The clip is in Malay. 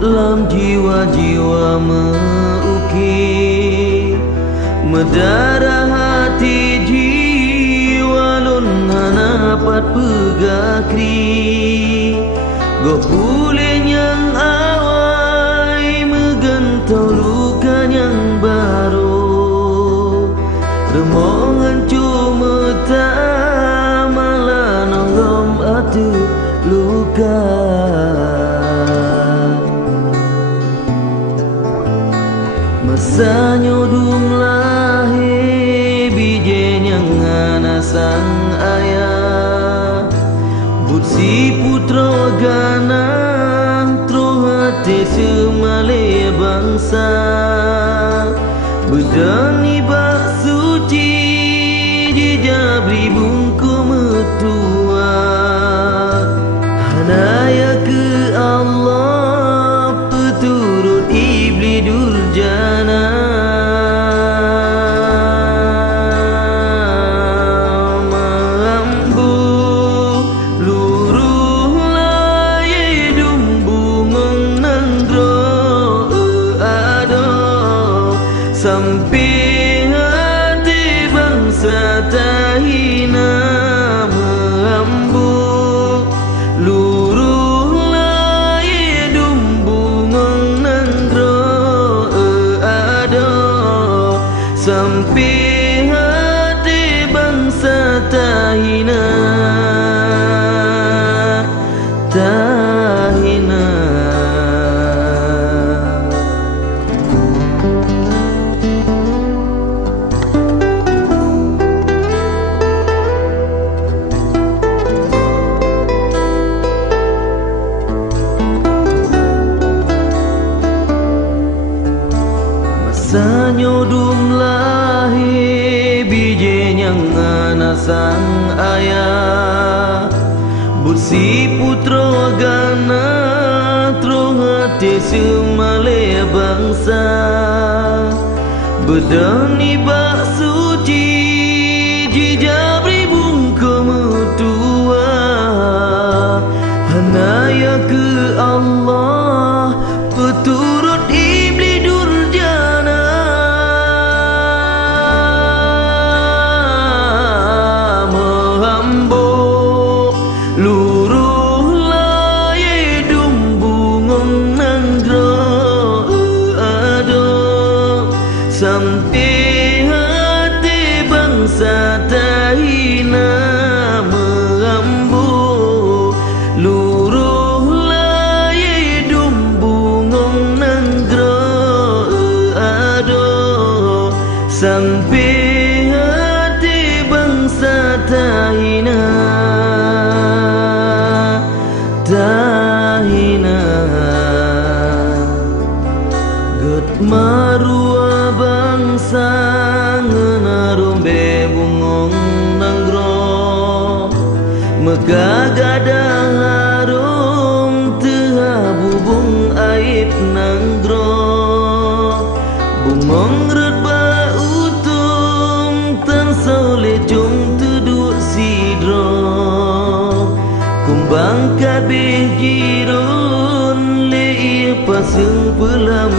lam jiwa-jiwa meukir medarah hati jiwa lun hanapat pegakri go pulih yang awai megantau luka yang baru remongan cuma tak malah nongom atu luka masa nyodum lahir bijen yang ngana sang ayah but si putra ganang tro hati semale bangsa bedani bak suci jijabri bungku metua hanaya ke Allah peturut iblis durjana mampu luruh laye dumbungong nandro ado sampai hati bangsa tahina mampu luruh laye dumbungong nandro ado sampai hati bangsa tahina tahina masa nyodum lahir bijen yang ngana sang ayah but si putra gana tro hati semale bangsa bedani bak suci jijabri bungku metua hanaya ke Allah peturut iblis durjana mehambo luruh laye dumbungong nandro ado sampai hati bangsa tahina mehambo luruh laye dumbungong nandro ado sampai hati bangsa tahina tahina get marua bangsa ngenarumbe bungong nanggro megagada harum teha bubung aib nanggro bungong redba utum tan sole jung tuduk sidro kumbang kabeh jirun le pasung pelam